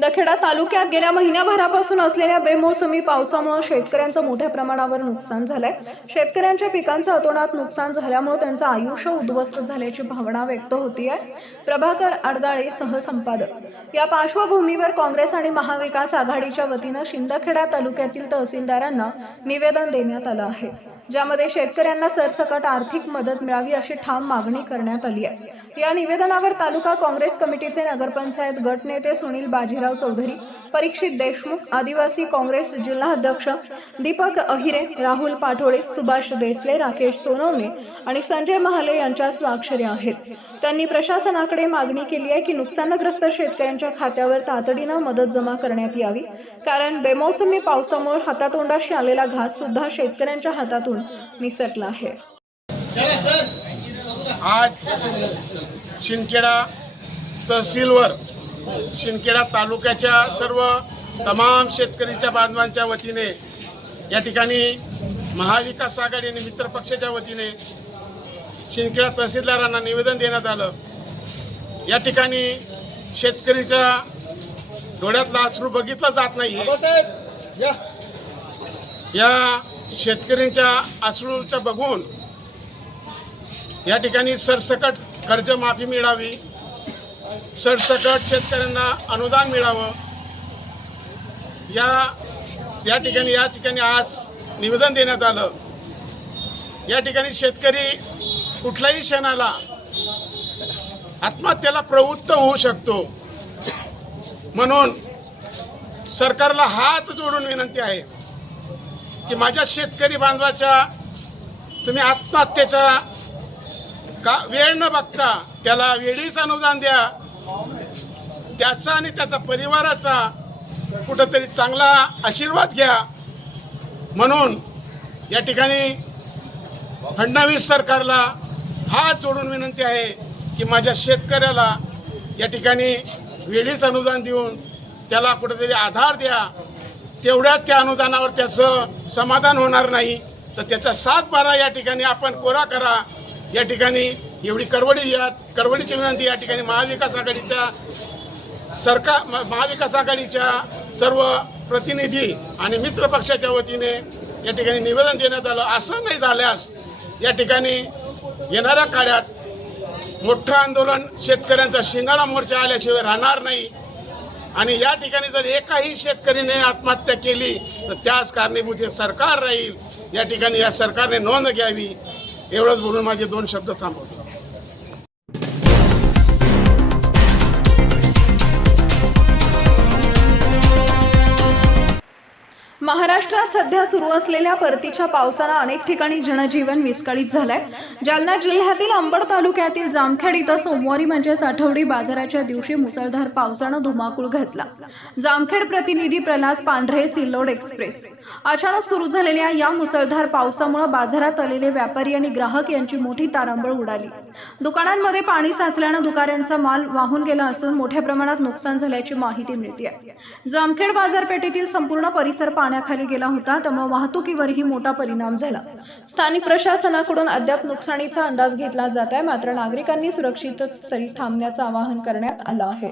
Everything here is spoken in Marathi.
शिंदखेडा तालुक्यात गेल्या महिन्याभरापासून असलेल्या बेमोसमी पावसामुळे शेतकऱ्यांचं मोठ्या प्रमाणावर नुकसान झालंय. शेतकऱ्यांच्या पिकांचं अतोनात नुकसान झाल्यामुळे त्यांचं आयुष्य उद्ध्वस्त झाल्याची भावना व्यक्त होतीये. प्रभाकर अडदाळे सहसंपादक. या पार्श्वभूमीवर काँग्रेस आणि महाविकास आघाडीच्या वतीनं शिंदखेडा तालुक्यातील तहसीलदारांना निवेदन देण्यात आलं आहे. ज्यामध्ये शेतकऱ्यांना सरसकट आर्थिक मदत मिळावी अशी ठाम मागणी करण्यात आली आहे. या निवेदनावर तालुका काँग्रेस कमिटीचे नगरपंचायत गटनेते सुनील बाजीराव चौधरी परीक्षित देशमुख आदिवासी काँग्रेस जिल्हाध्यक्ष दीपक अहिरे राहुल पाठोळे सुभाष देसले राकेश सोनवणे आणि संजय महाले यांच्या स्वाक्षऱ्या आहेत. त्यांनी प्रशासनाकडे मागणी केली आहे की नुकसानग्रस्त शेतकऱ्यांच्या खात्यावर तातडीनं मदत जमा करण्यात यावी कारण बेमौसमी पावसामुळे हातातोंडाशी आलेला घास सुद्धा शेतकऱ्यांच्या हातातून निसटला आहे. आज शिंदखेडा तहसीलवर शिंदखेडा तालुक्याच्या सर्व तमाम शेतकरीच्या बांधवांच्या वतीने या ठिकाणी महाविकास आघाडी आणि मित्र पक्षाच्या वतीने शिंदखेडा तहसीलदारांना निवेदन देण्यात आलं. या ठिकाणी शेतकरीच्या डोळ्यातला अश्रू बघितलं जात नाही या शेतकऱ्यांच्या आसळूच्या बघून या ठिकाणी सरसकट कर्जमाफी मिळावी सरसकट शेतकऱ्यांना अनुदान मिळावं. या या ठिकाणी या ठिकाणी आज निवेदन देण्यात आलं. या ठिकाणी शेतकरी कुठल्याही क्षणाला आत्महत्येला प्रवृत्त होऊ शकतो. म्हणून सरकारला हात जोडून विनंती आहे. की माझ्या शेतकरी बांधवाच्या तुम्ही आत्महत्येच्या का वेळ न बघता त्याला वेळीच अनुदान द्या. त्याचा आणि त्याचा परिवाराचा कुठंतरी चांगला आशीर्वाद घ्या. म्हणून या ठिकाणी फडणवीस सरकारला हात जोडून विनंती आहे की माझ्या शेतकऱ्याला या ठिकाणी वेळीच अनुदान देऊन त्याला कुठेतरी आधार द्या. तेवढ्याच त्या अनुदानावर त्याचं समाधान होणार नाही. तर त्याचा सात बारा या ठिकाणी आपण कोरा करा. या ठिकाणी एवढी करवडी या करवडीची विनंती या ठिकाणी महाविकास आघाडीच्या सरकार म- महाविकास आघाडीच्या सर्व प्रतिनिधी आणि मित्र पक्षाच्या वतीने या ठिकाणी निवेदन देण्यात आलं. असं नाही झाल्यास या ठिकाणी येणाऱ्या काळात मोठं आंदोलन शेतकऱ्यांचा शिंगाळा मोर्चा आल्याशिवाय राहणार नाही. आणि या ठिकाणी जर एकाही शेतकरीने आत्महत्या केली तर त्याच कारणीभूत हे सरकार राहील. या ठिकाणी या सरकारने नोंद घ्यावी. एवढंच बोलून माझे दोन शब्द थांबवतो. महाराष्ट्रात सध्या सुरू असलेल्या परतीच्या पावसानं अनेक ठिकाणी जनजीवन विस्कळीत झालंय. जालना जिल्ह्यातील अंबड तालुक्यातील जामखेड इथं सोमवारी म्हणजेच आठवडी बाजाराच्या दिवशी मुसळधार पावसानं धुमाकूळ घातला. जामखेड प्रतिनिधी प्रल्हाद पांढरे सिल्लोड एक्सप्रेस. अचानक सुरू झालेल्या या मुसळधार पावसामुळे बाजारात आलेले व्यापारी आणि ग्राहक यांची मोठी तारांबळ उडाली. दुकानांमध्ये पाणी साचल्यानं दुकानांचा माल वाहून गेला असून मोठ्या प्रमाणात नुकसान झाल्याची माहिती मिळते आहे जामखेड बाजारपेठेतील संपूर्ण परिसर पाण्याखाली गेला होता त्यामुळे वाहतुकीवरही मोठा परिणाम झाला. स्थानिक प्रशासनाकडून अद्याप नुकसानीचा अंदाज घेतला जात आहे मात्र नागरिकांनी सुरक्षित तरी थांबण्याचं आवाहन करण्यात आलं आहे.